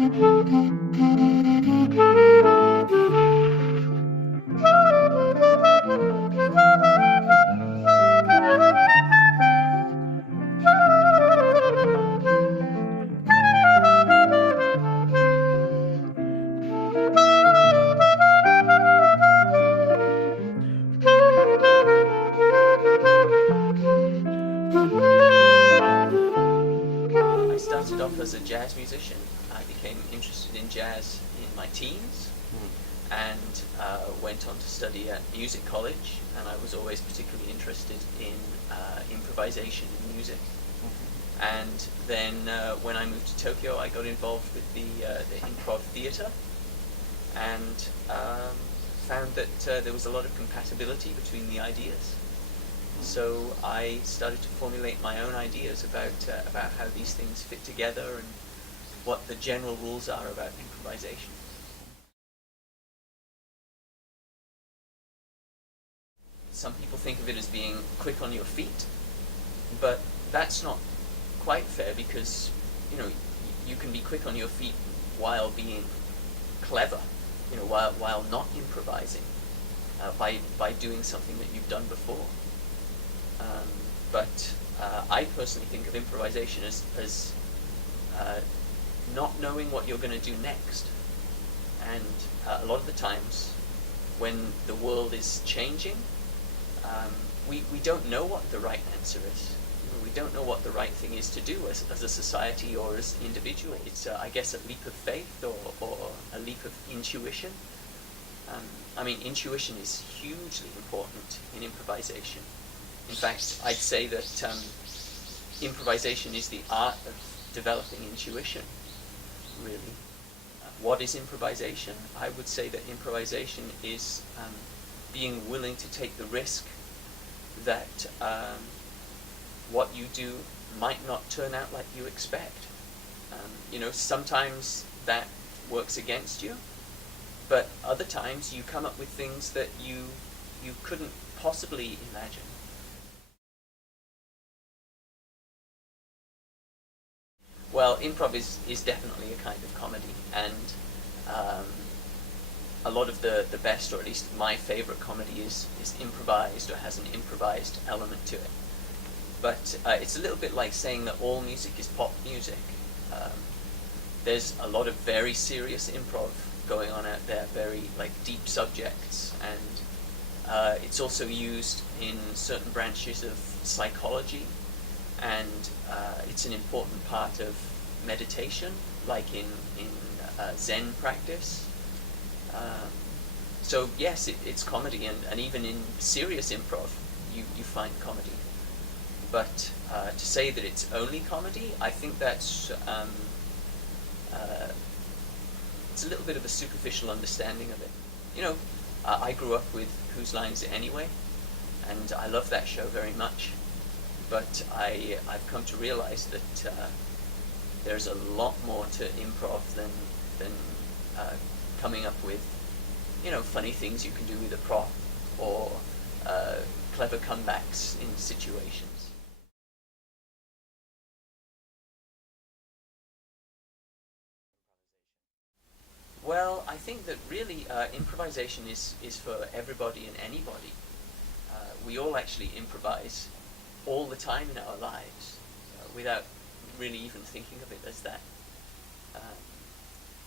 I started off as a jazz musician. I became interested in jazz in my teens and went on to study at music college, and I was always particularly interested in improvisation in music. And then when I moved to Tokyo, I got involved with the improv theatre and found that there was a lot of compatibility between the ideas. So I started to formulate my own ideas about how these things fit together and what the general rules are about improvisation. Some people think of it as being quick on your feet, but that's not quite fair, because you can be quick on your feet while being clever, while not improvising, by doing something that you've done before. But I personally think of improvisation as not knowing what you're going to do next. And a lot of the times when the world is changing, we don't know what the right answer is. We don't know what the right thing is to do as a society or as an individual. It's, I guess, a leap of faith or a leap of intuition. Intuition is hugely important in improvisation. In fact, I'd say that improvisation is the art of developing intuition, really. What is improvisation? I would say that improvisation is being willing to take the risk that what you do might not turn out like you expect. Sometimes that works against you, but other times you come up with things that you couldn't possibly imagine. Well, improv is definitely a kind of comedy, and a lot of the best, or at least my favorite comedy, is improvised or has an improvised element to it. But it's a little bit like saying that all music is pop music. There's a lot of very serious improv going on out there, very deep subjects, and it's also used in certain branches of psychology, and it's an important part of meditation, like in Zen practice. So yes, it's comedy, and even in serious improv you find comedy. But to say that it's only comedy, I think that's it's a little bit of a superficial understanding of it. I grew up with Whose Line Is It Anyway? And I love that show very much. But I've come to realize that there's a lot more to improv than coming up with funny things you can do with a prop, or clever comebacks in situations. Well, I think that really improvisation is for everybody and anybody. We all actually improvise all the time in our lives without really even thinking of it as that.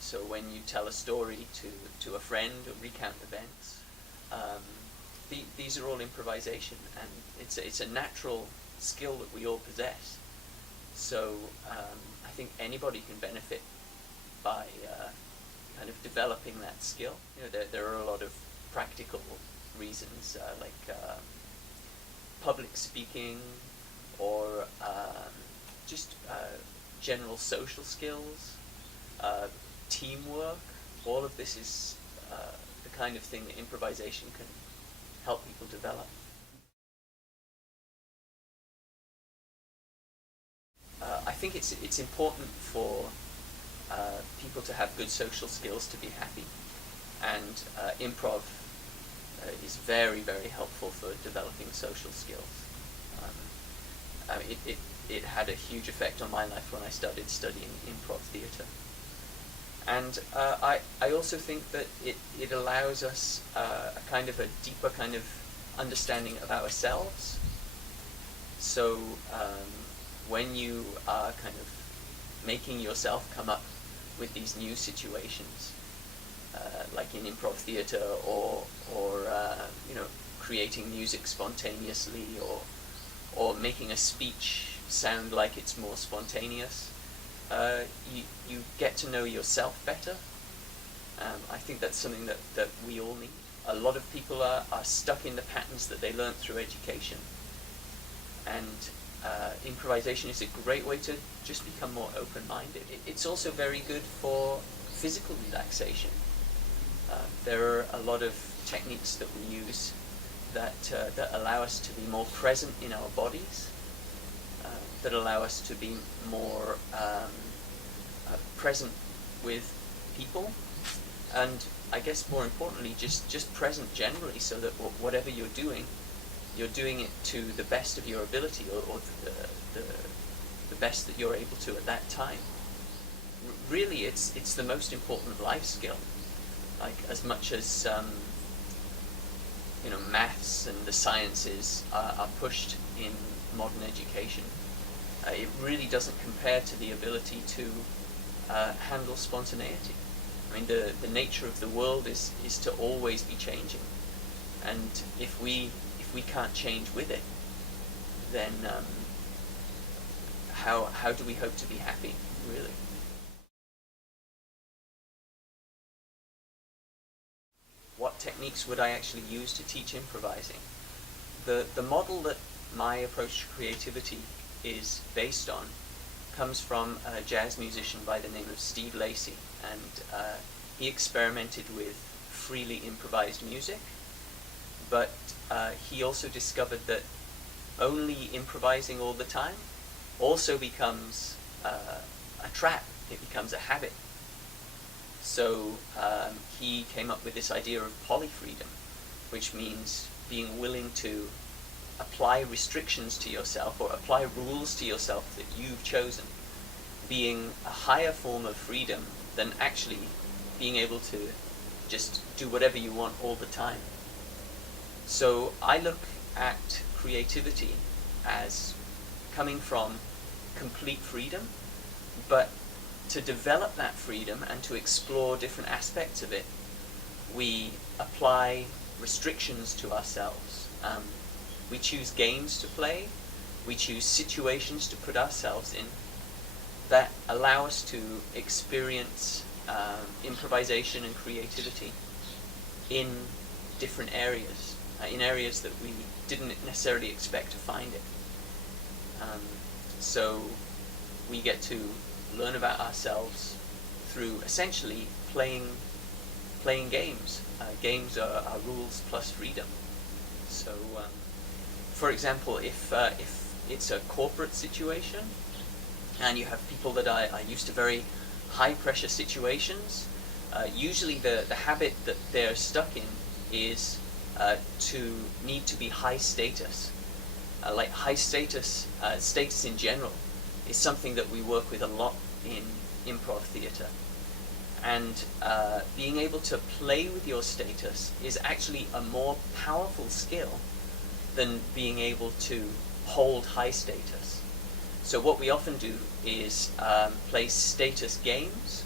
So when you tell a story to a friend or recount events, these are all improvisation, and it's a natural skill that we all possess. So I think anybody can benefit by kind of developing that skill. There are a lot of practical reasons, like public speaking, or just general social skills, teamwork. All of this is the kind of thing that improvisation can help people develop. I think it's important for people to have good social skills to be happy, and improv is very, very helpful for developing social skills. It had a huge effect on my life when I started studying improv theatre. And I also think that it allows us a kind of a deeper kind of understanding of ourselves. So when you are kind of making yourself come up with these new situations, like in improv theatre, or creating music spontaneously, or making a speech sound like it's more spontaneous, you get to know yourself better. I think that's something that we all need. A lot of people are stuck in the patterns that they learned through education, and improvisation is a great way to just become more open-minded. It's also very good for physical relaxation. There are a lot of techniques that we use that allow us to be more present in our bodies, that allow us to be more present with people, and I guess more importantly, just present generally, so that whatever you're doing it to the best of your ability, or the best that you're able to at that time. Really, it's the most important life skill. Like, as much as maths and the sciences are pushed in modern education, it really doesn't compare to the ability to handle spontaneity. I mean, the nature of the world is to always be changing, and if we can't change with it, then how do we hope to be happy, really? What techniques would I actually use to teach improvising? The model that my approach to creativity is based on comes from a jazz musician by the name of Steve Lacy, and he experimented with freely improvised music, but he also discovered that only improvising all the time also becomes a trap. It becomes a habit. So he came up with this idea of polyfreedom, which means being willing to apply restrictions to yourself, or apply rules to yourself that you've chosen, being a higher form of freedom than actually being able to just do whatever you want all the time. So I look at creativity as coming from complete freedom, but to develop that freedom and to explore different aspects of it, we apply restrictions to ourselves. We choose games to play, we choose situations to put ourselves in that allow us to experience improvisation and creativity in different areas, in areas that we didn't necessarily expect to find it. So we get to learn about ourselves through essentially playing games. Games are rules plus freedom. So, for example, if it's a corporate situation, and you have people that are used to very high pressure situations, usually the habit that they're stuck in is to need to be high status. Like high status, status in general, is something that we work with a lot in improv theatre. And being able to play with your status is actually a more powerful skill than being able to hold high status. So what we often do is play status games,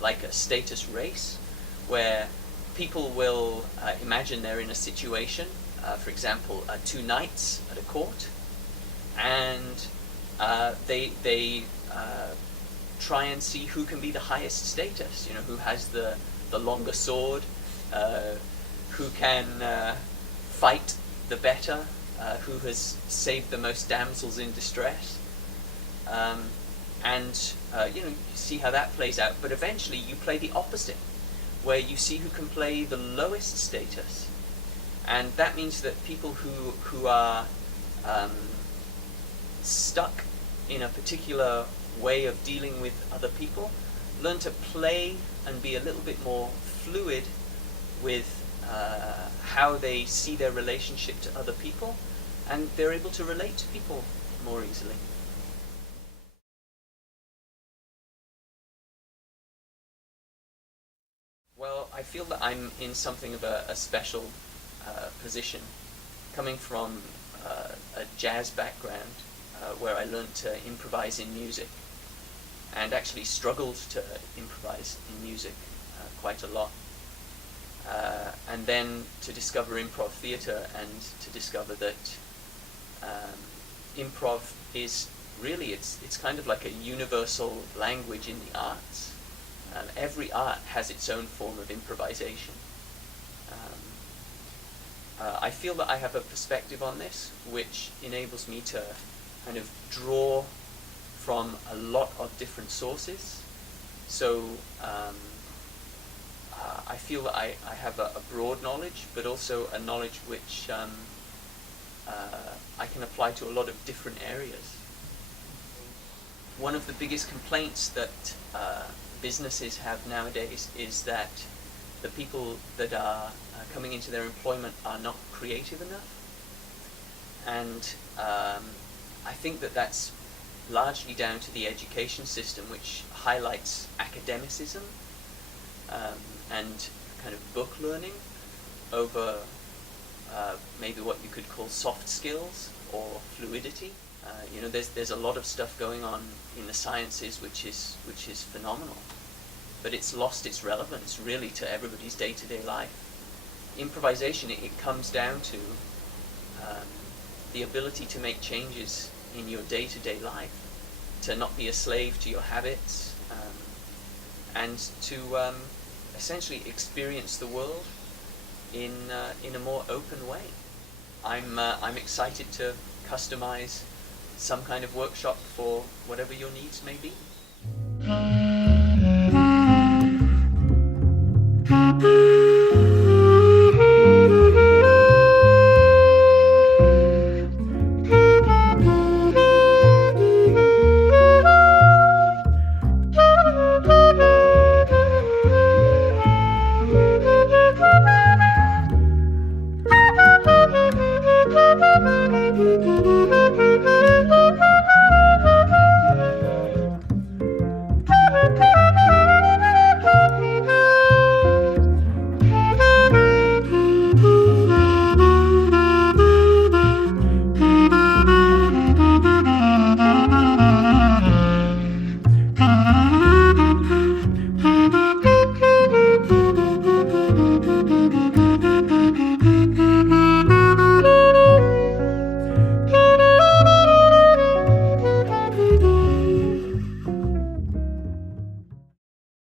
like a status race, where people will imagine they're in a situation, for example, 2 knights at a court, and they try and see who can be the highest status, who has the longer sword, who can fight the better, who has saved the most damsels in distress. And you see how that plays out, but eventually you play the opposite, where you see who can play the lowest status. And that means that people who are stuck in a particular way of dealing with other people learn to play and be a little bit more fluid with how they see their relationship to other people, and they're able to relate to people more easily. I feel that I'm in something of a special position, coming from a jazz background where I learned to improvise in music, and actually struggled to improvise in music quite a lot. And then to discover improv theatre, and to discover that improv is really, it's kind of like a universal language in the arts. Every art has its own form of improvisation. I feel that I have a perspective on this which enables me to kind of draw from a lot of different sources. So I feel that I have a broad knowledge, but also a knowledge which I can apply to a lot of different areas. One of the biggest complaints that businesses have nowadays is that the people that are coming into their employment are not creative enough. And I think that that's largely down to the education system, which highlights academicism and kind of book learning over maybe what you could call soft skills or fluidity. There's a lot of stuff going on in the sciences which is phenomenal, but it's lost its relevance really to everybody's day-to-day life. Improvisation, it comes down to the ability to make changes in your day-to-day life, to not be a slave to your habits, and to essentially experience the world in a more open way. I'm excited to customize some kind of workshop for whatever your needs may be.